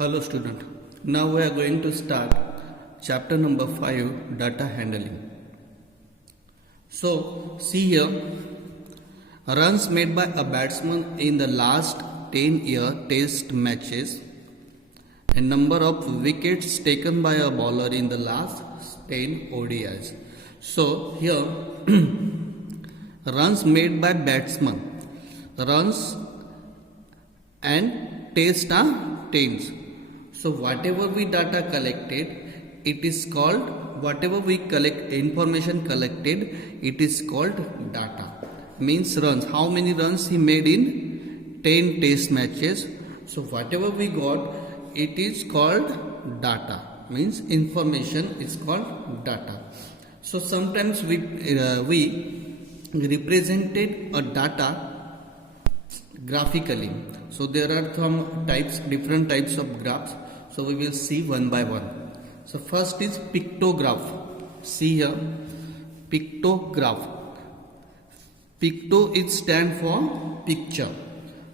Hello student. Now we are going to start chapter number 5, data handling. So see here, runs made by a batsman in the last 10-year test matches and number of wickets taken by a bowler in the last 10 ODIs. So here runs made by batsman, runs and test are tens. So whatever we data collected, it is called, whatever we collect information collected, it is called data. Means runs, how many runs he made in 10 test matches. So whatever we got, it is called data. Means information is called data. So sometimes we represented a data graphically. So there are some types, different types of graphs. So we will see one by one. So first is pictograph. See here, pictograph. Picto it stand for picture.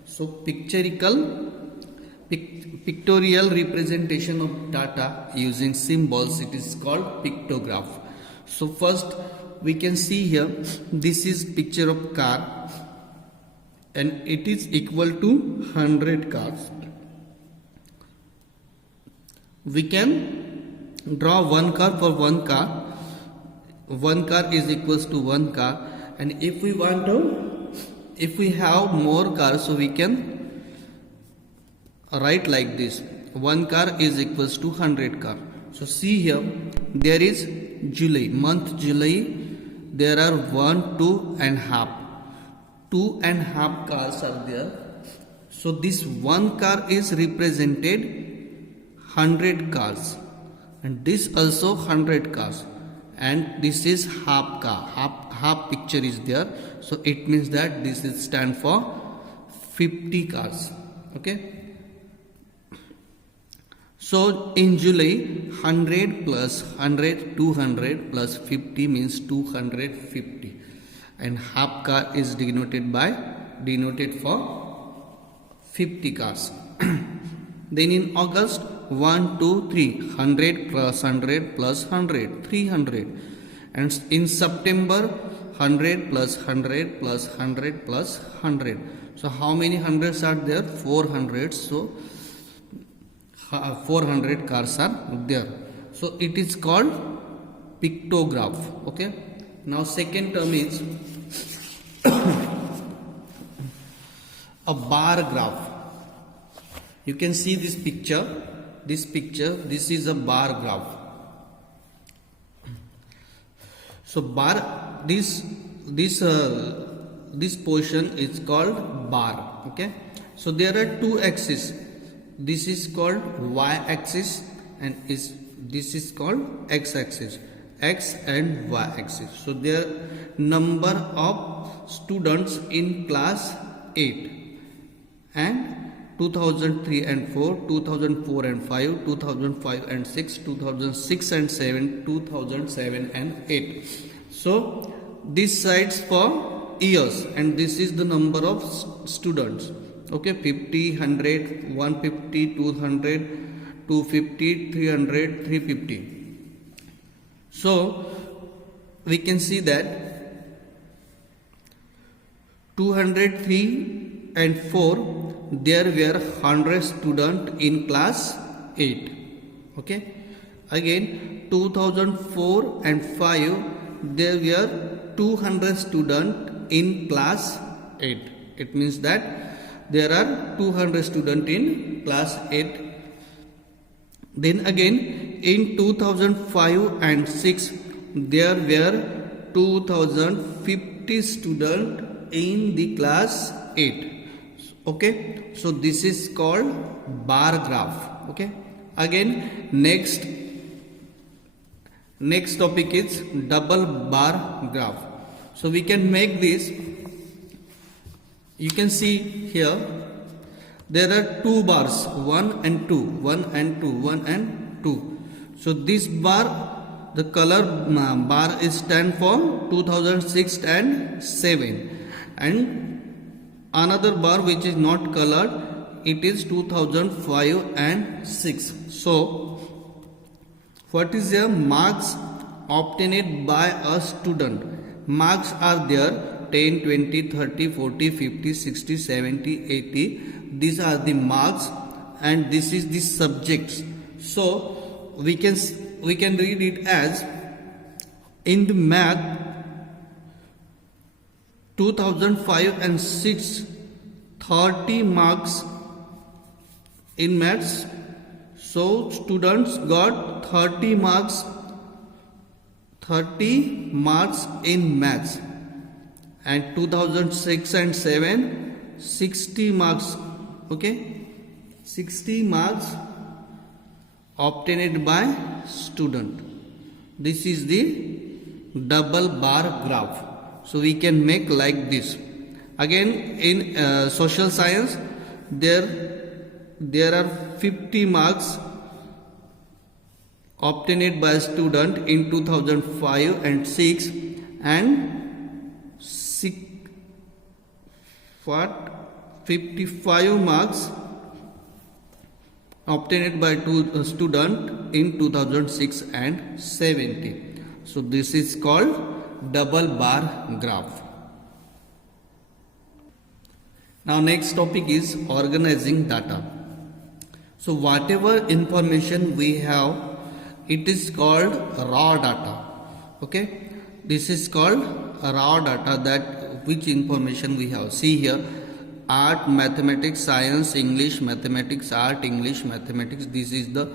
So pictorial representation of data using symbols, it is called pictograph. So first we can see here, this is picture of car and it is equal to 100 cars. We can draw one car for one car. One car is equals to one car, and if we want to, if we have more cars, so we can write like this: one car is equals to 100 car. So see here, there is July, month July. There are 1, 2 and half. 2.5 cars are there. So this one car is represented 100 cars, and this also 100 cars, and this is half car, half picture is there. So it means that this is stand for 50 cars. Okay. So in July, 100 plus 100, 200 plus 50 means 250, and half car is denoted for 50 cars. Then in August, 1, 2, 3, 100 plus 100 plus 100, 300. And in September, 100 plus 100 plus 100 plus 100. So how many hundreds are there? 400. So 400 cars are there. So it is called pictograph. Okay. Now second term is a bar graph. You can see this picture. This is a bar graph. So bar, this portion is called bar. Okay. So there are two axes. This is called y-axis and this is called x-axis. X and y-axis. So there number of students in class 8 and 2003 and 4, 2004 and 5, 2005 and 6, 2006 and 7, 2007 and 8. So this sides for years, and this is the number of students. Okay, 50, 100, 150, 200, 250, 300, 350. So we can see that 203 and 4, there were 100 students in class 8. Okay. Again 2004 and 5, there were 200 students in class 8. It means that there are 200 students in class 8. Then again in 2005 and 6, there were 2050 students in the class 8. Okay, so this is called bar graph. Okay, again next topic is double bar graph. So we can make this. You can see here there are two bars, 1 and 2, 1 and 2, 1 and 2. So this bar, the color bar is stand for 2006 and 7, and another bar which is not colored, it is 2005 and 6. So what is the marks obtained by a student? Marks are there 10, 20, 30, 40, 50, 60, 70, 80. These are the marks and this is the subjects. So we can read it as in the math 2005 and 6 30 marks in maths. So students got 30 marks in maths, and 2006 and 7 60 marks. Okay, 60 marks obtained by student. This is the double bar graph. So we can make like this. Again in social science there are 50 marks obtained by a student in 2005 and 6 and 55 marks obtained by student in 2006 and 70. So this is called double bar graph. Now next topic is organizing data. So whatever information we have, it is called raw data. Okay, this is called raw data, that which information we have. See here, art, mathematics, science, English, mathematics, art, English, mathematics. This is the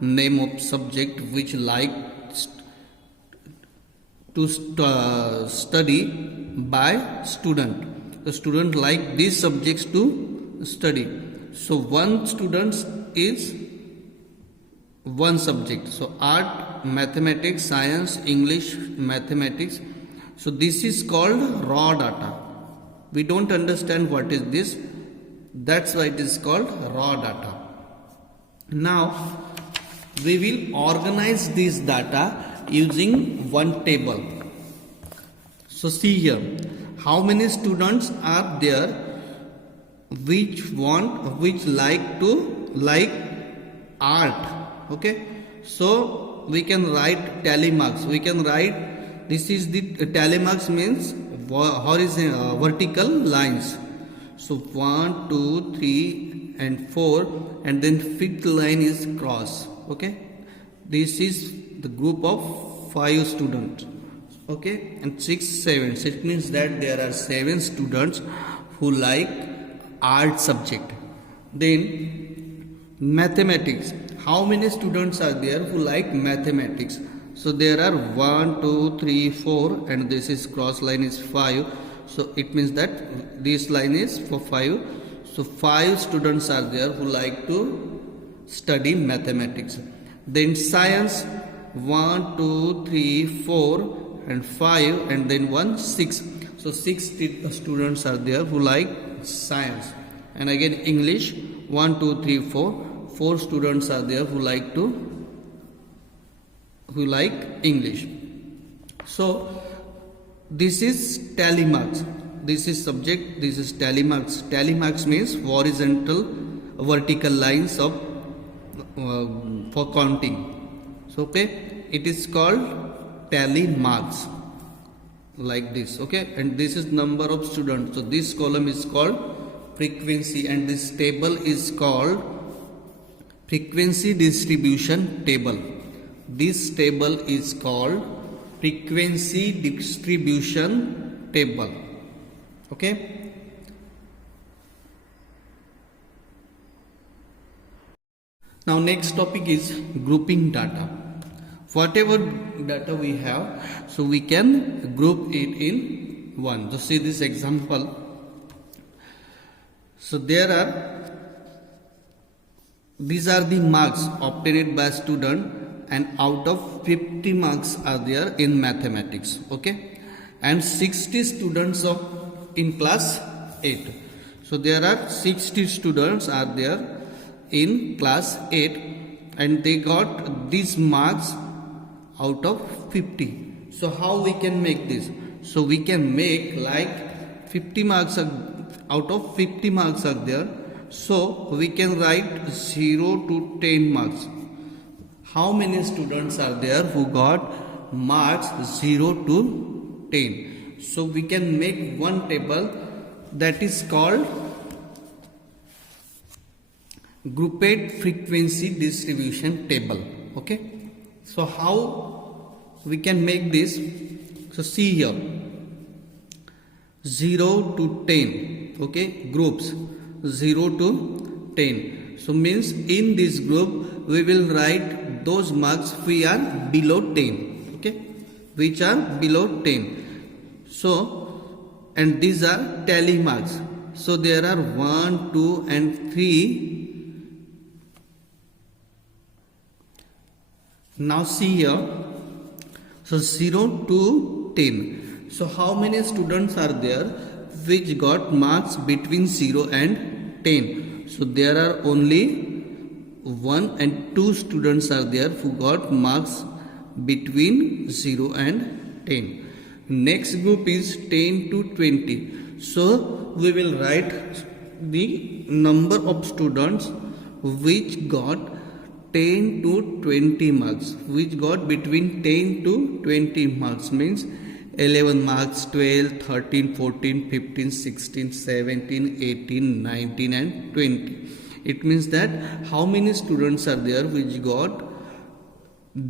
name of subject which like to study by student. The student like these subjects to study. So one student is one subject. So art, mathematics, science, English, mathematics. So this is called raw data. We don't understand what is this. That's why it is called raw data. Now we will organize this data using one table. So see here, how many students are there which like art. Okay, so we can write tally marks. We can write, this is the tally marks means horizontal vertical lines. So 1, 2, 3 and 4, and then fifth line is cross. Okay, this is the group of 5 students. Okay, and 6, 7. It means that there are 7 students who like art subject. Then mathematics. How many students are there who like mathematics? So there are 1, 2, 3, 4, and this is cross line is 5. So it means that this line is for 5. So 5 students are there who like to study mathematics. Then science, 1, 2, 3, 4 and 5, and then 1, 6. So 6 students are there who like science. And again English, 1, 2, 3, 4. 4 students are there who like English. So this is tally marks. This is subject, this is tally marks. Tally marks means vertical lines of for counting. So okay, it is called tally marks like this. Okay, and this is number of students. So this column is called frequency, and this table is called frequency distribution table. This table is called frequency distribution table. Okay. Now next topic is grouping data. Whatever data we have, so we can group it in one. So see this example. So these are the marks obtained by student, and out of 50 marks are there in mathematics. Okay, and 60 students in class 8. So there are 60 students are there in class 8, and they got these marks out of 50. So how we can make this? So we can make like 50 marks out of 50 marks are there. So we can write 0 to 10 marks. How many students are there who got marks 0 to 10? So we can make one table that is called grouped frequency distribution table. Okay. So how we can make this? So see here, 0 to 10. Okay, groups 0 to 10. So means in this group we will write those marks which are below 10. Okay, which are below 10. So, and these are tally marks. So there are 1, 2 and 3. Now see here, so 0 to 10. So how many students are there which got marks between 0 and 10? So there are only 1 and 2 students are there who got marks between 0 and 10. Next group is 10 to 20. So we will write the number of students which got 10 to 20 marks, which got between 10 to 20 marks, means 11 marks, 12, 13, 14, 15, 16, 17, 18, 19 and 20. It means that how many students are there which got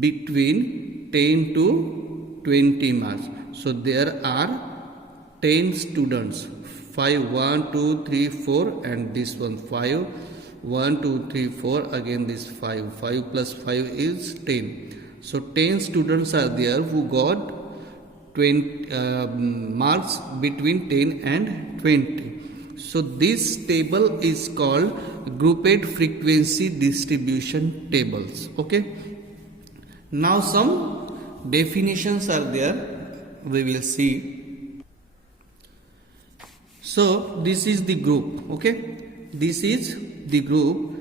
between 10 to 20 marks. So there are 10 students, 5, 1, 2, 3, 4 and this one 5. 1, 2, 3, 4, again this 5. 5 plus 5 is 10. So 10 students are there who got 20 marks between 10 and 20. So this table is called grouped frequency distribution tables. Okay. Now some definitions are there, we will see. So this is the group. Okay. This is the group.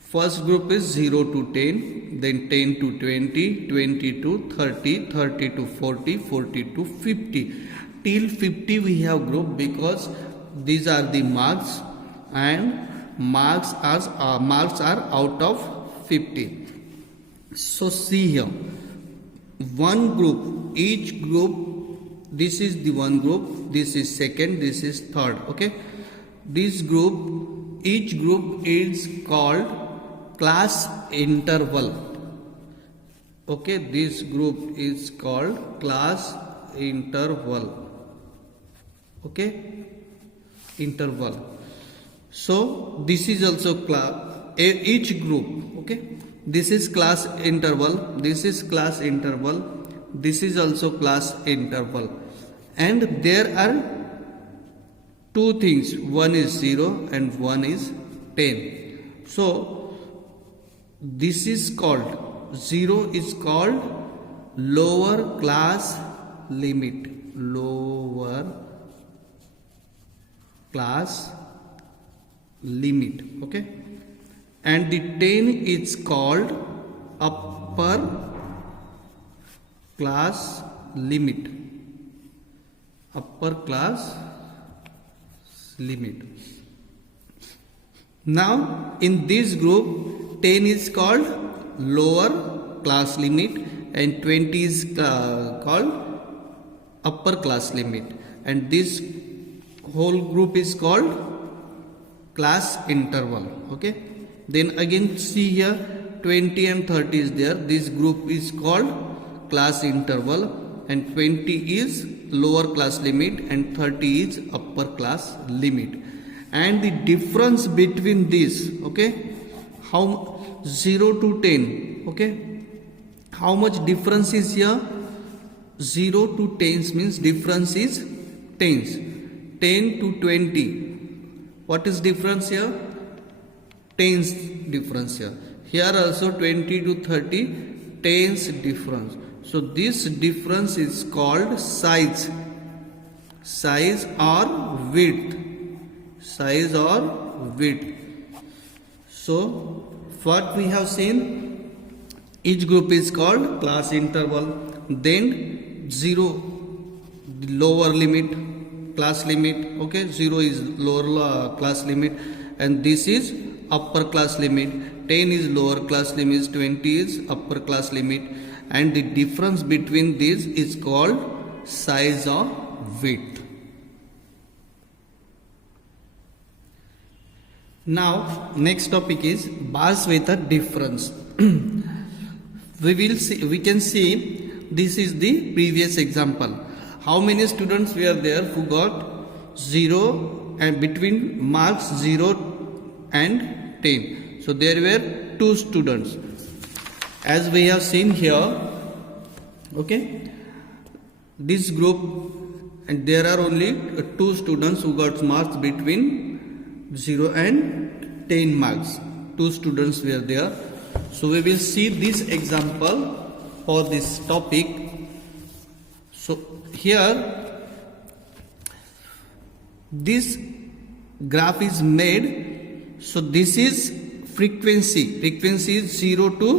First group is 0 to 10, then 10 to 20, 20 to 30, 30 to 40, 40 to 50. Till 50 we have group because these are the marks and marks are out of 50. So see here, one group, each group, this is the one group, this is second, this is third. Okay. This group, each group is called class interval. Okay, this group is called class interval. Okay, interval. So this is also class, each group. Okay, this is class interval, this is class interval, this is also class interval, and there are two things, one is 0 and one is 10. So this is called, 0 is called lower class limit, lower class limit. Okay, and the 10 is called upper class limit, upper class limit. Now in this group 10 is called lower class limit and 20 is called upper class limit, and this whole group is called class interval. Okay, then again see here 20 and 30 is there, this group is called class interval and 20 is lower class limit and 30 is upper class limit. And the difference between this, okay, how 0 to 10, okay, how much difference is here? 0 to 10 means difference is tens. 10 to 20, what is difference here? Tens difference here. Here also 20 to 30, tens difference. So this difference is called size, size or width, size or width. So what we have seen, each group is called class interval, then 0 lower limit, class limit. Okay, 0 is lower class limit and this is upper class limit, 10 is lower class limit, 20 is upper class limit, and the difference between these is called size or width. Now next topic is bars with a difference. We can see this is the previous example. How many students were there who got 0 and between marks 0 and 10? So there were 2 students, as we have seen here. Okay, this group, and there are only 2 students who got marks between 0 and 10 marks. 2 students were there. So we will see this example for this topic. So here this graph is made. So this is frequency is 0 to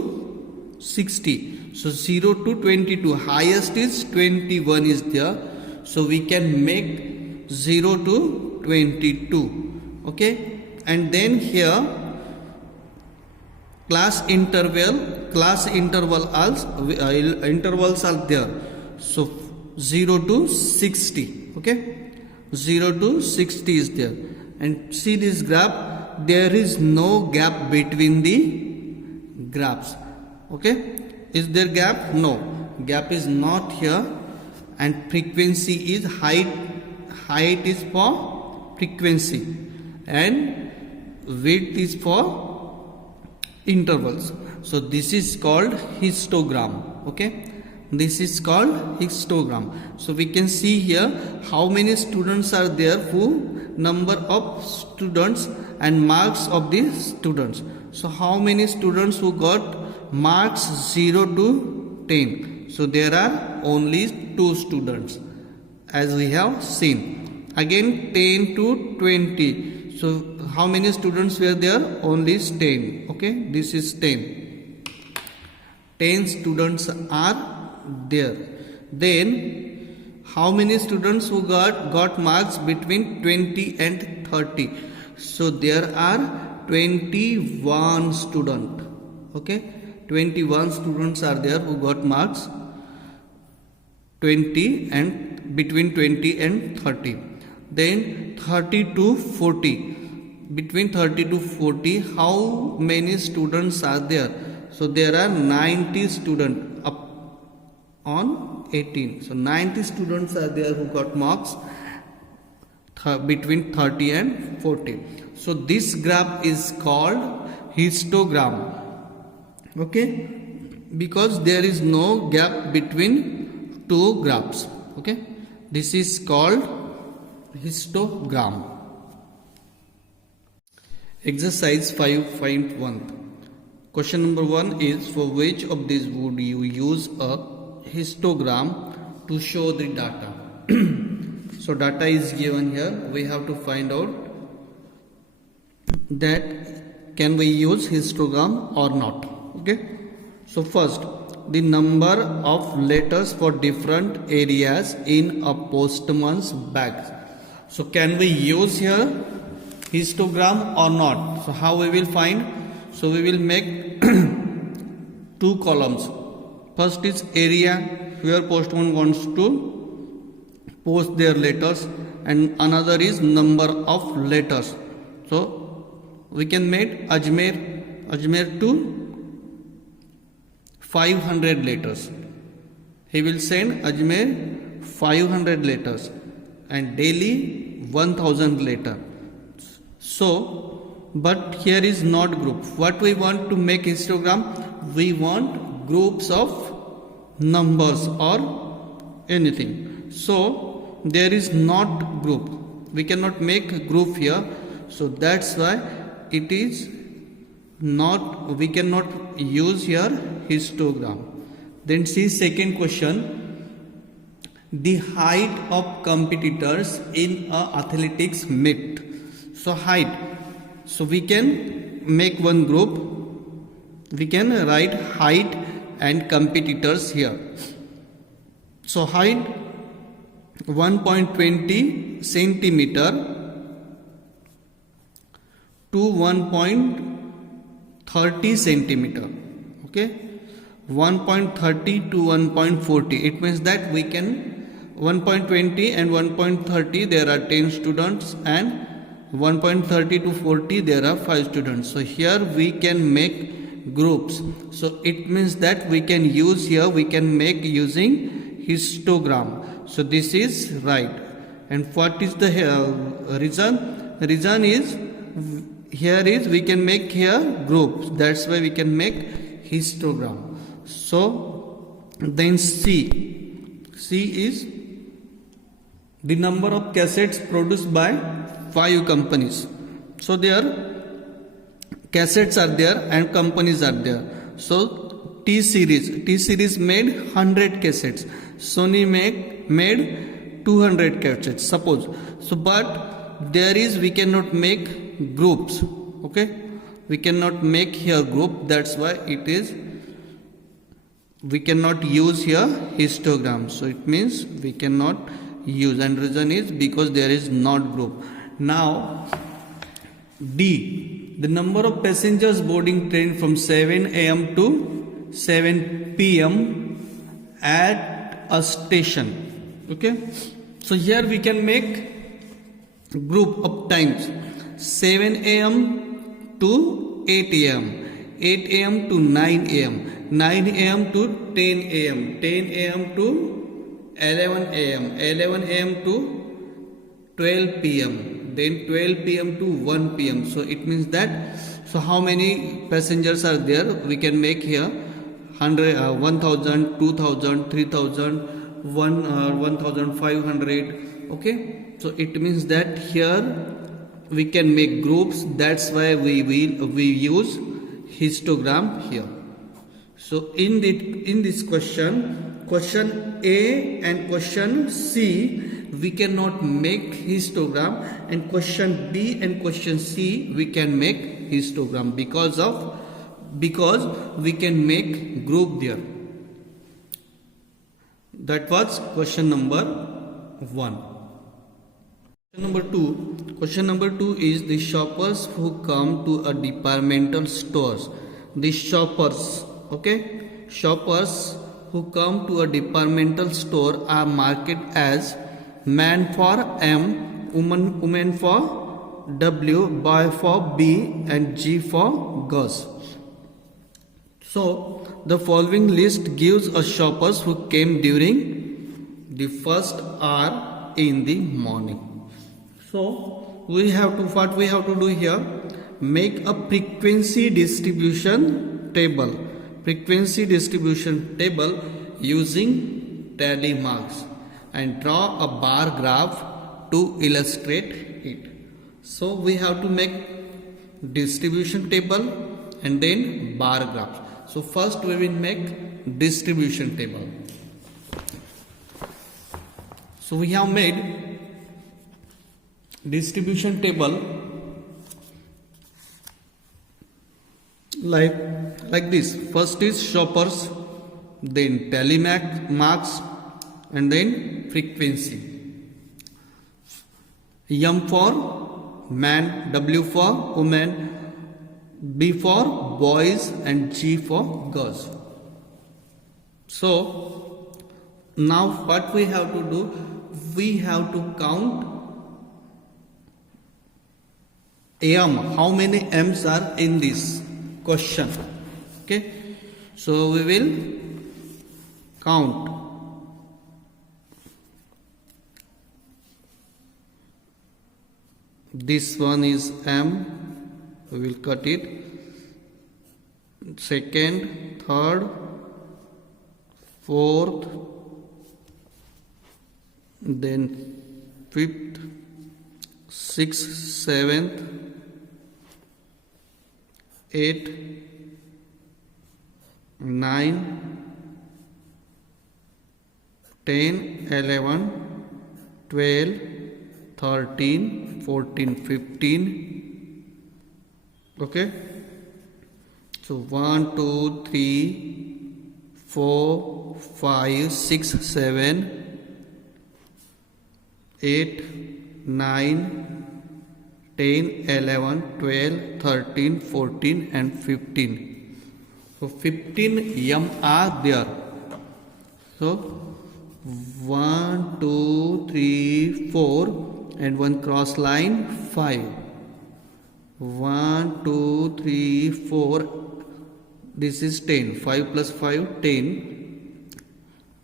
60. So 0 to 22, highest is 21 is there. So we can make 0 to 22. Okay, and then here class intervals are there. So 0 to 60. Okay, 0 to 60 is there, and see this graph, there is no gap between the graphs. Okay, is there gap? No, gap is not here. And frequency is height is for frequency, and width is for intervals. So this is called histogram. Okay, this is called histogram. So we can see here how many students are there, who number of students and marks of the students. So how many students who got marks 0 to 10? So there are only 2 students, as we have seen. Again 10 to 20. So how many students were there? Only 10. Okay, this is 10. 10 students are there. Then how many students who got marks between 20 and 30? So there are 21 students. Okay, 21 students are there who got marks 20 and between 20 and 30. Then 30 to 40. Between 30 to 40, how many students are there? So there are 90 students up on 18. So 90 students are there who got marks between 30 and 40. So this graph is called histogram. Okay, because there is no gap between 2 graphs. Okay, this is called histogram. Exercise 5.1. Question number 1 is, for which of these would you use a histogram to show the data? So data is given here. We have to find out that can we use histogram or not. Okay, so first, the number of letters for different areas in a postman's bag. So can we use here histogram or not? So how we will find? So we will make 2 columns. First is area, where postman wants to post their letters, and another is number of letters. So we can make Ajmer to 500 letters. He will send Ajmer 500 letters, and daily 1000 letters. So, but here is not group. What we want to make histogram? We want groups of numbers or anything. So there is not group. We cannot make a group here. So that's why it is not, we cannot use here histogram. Then see second question. The height of competitors in a athletics meet. So height. So we can make one group. We can write height and competitors here. So height 1.20 centimeter to 1.30 centimeter. Okay, 1.30 to 1.40. It means that we can 1.20 and 1.30 there are 10 students, and 1.30 to 40 there are 5 students. So here we can make groups. So it means that we can use here, we can make using histogram. So this is right. And what is the reason? Reason is here is we can make here groups. That's why we can make histogram. So then C is the number of cassettes produced by 5 companies. So there cassettes are there and companies are there. So T series made 100 cassettes. Sony made 200 cassettes, suppose. So but there is, we cannot make groups. Okay, we cannot make here group. That's why it is we cannot use here histogram. So it means we cannot use, and reason is because there is not group. Now D, the number of passengers boarding train from 7 a.m. to 7 p.m. at a station. Okay, so here we can make group of times. 7 a.m. to 8 a.m. 8 a.m. to 9 a.m. 9 a.m. to 10 a.m. 10 a.m. to 11 a.m. 11 a.m. to 12 p.m. Then 12 p.m. to 1 p.m. So it means that, so how many passengers are there? We can make here 100, 1000, 2000, 3000, 1500. Okay, so it means that here we can make groups. That's why we use histogram here. So in this question A and question C, we cannot make histogram, and question B and question C we can make histogram because we can make group there. That was question number 1. Question number 2 is the shoppers who come to a departmental stores. The shoppers, okay, shoppers who come to a departmental store are marked as man for M, woman for W, boy for B, and G for girls. So the following list gives us shoppers who came during the first hour in the morning. So we have to, what we have to do here, make a frequency distribution table. Frequency distribution table using tally marks, and draw a bar graph to illustrate it. So we have to make distribution table and then bar graph. So first we will make distribution table. So we have made distribution table like this. First is shoppers, then tally marks, and then frequency. M for man, W for woman, B for boys, and G for girls. So now what we have to do, we have to count M, how many M's are in this question. Okay, so we will count. This one is M, we will cut it. Second, third, fourth, then fifth, sixth, seventh, eighth, 9, 10, 11, 12, 13, 14, 15. Okay, so 1, 2, 3, 4, 5, 6, 7, 8, 9, 10, 11, 12, 13, 14 and 15. So 15 m are there. So 1, 2, 3, 4 and one cross line 5. 1, 2, 3, 4. This is 10. 5 plus 5, 10.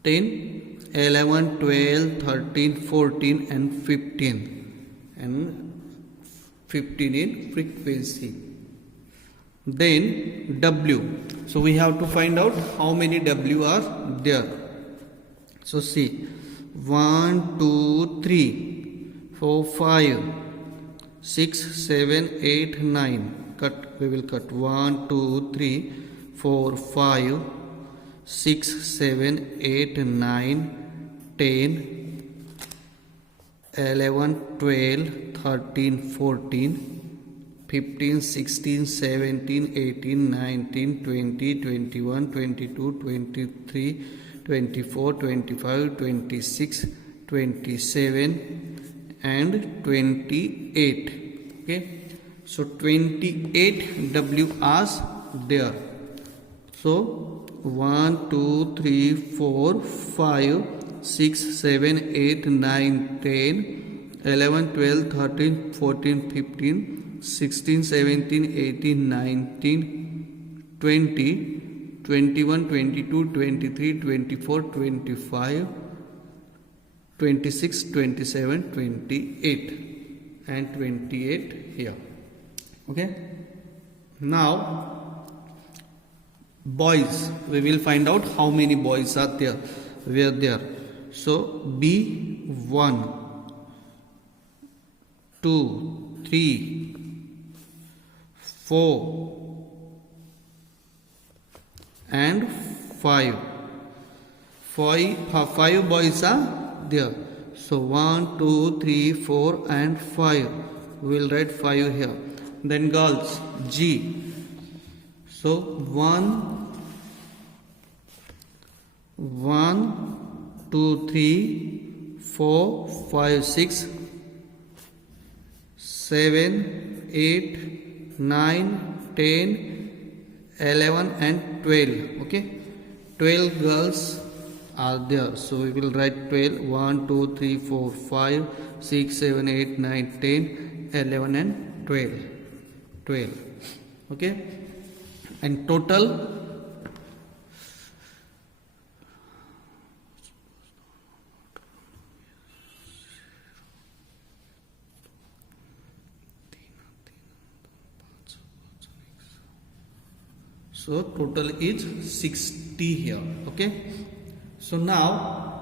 10, 11, 12, 13, 14 and 15. And 15 in frequency. Then W. So we have to find out how many W are there. So see, 1, 2, 3, 4, 5, 6, 7, 8, 9. Cut. We will cut 1, 2, 3, 4, 5, 6, 7, 8, 9, 10, 11, 12, 13, 14, 15, 16, 17, 18, 19, 20, 21, 22, 23, 24, 25, 26, 27 and 28. Okay. So 28 WRs there. So 1, 2, 3, 4, 5, 6, 7, 8, 9, 10, 11, 12, 13, 14, 15, 16, 17, 18, 19, 20, 21, 22, 23, 24, 25, 26, 27, 28 and 28 here. Okay. Now boys, we will find out how many boys are there. Were there. So B1, 2, 3, 4 and 5. Five boys are there. So 1, 2, 3, 4 and 5. We will write 5 here. Then girls, G. So 1, 2, 3, 4, 5, 6, 7, 8, 9, 10, 11 and 12. Okay. 12 girls are there. So we will write 12. 1, 2, 3, 4, 5, 6, 7, 8, 9, 10, 11 and 12. 12. Okay. And total is 60 here. Okay. So now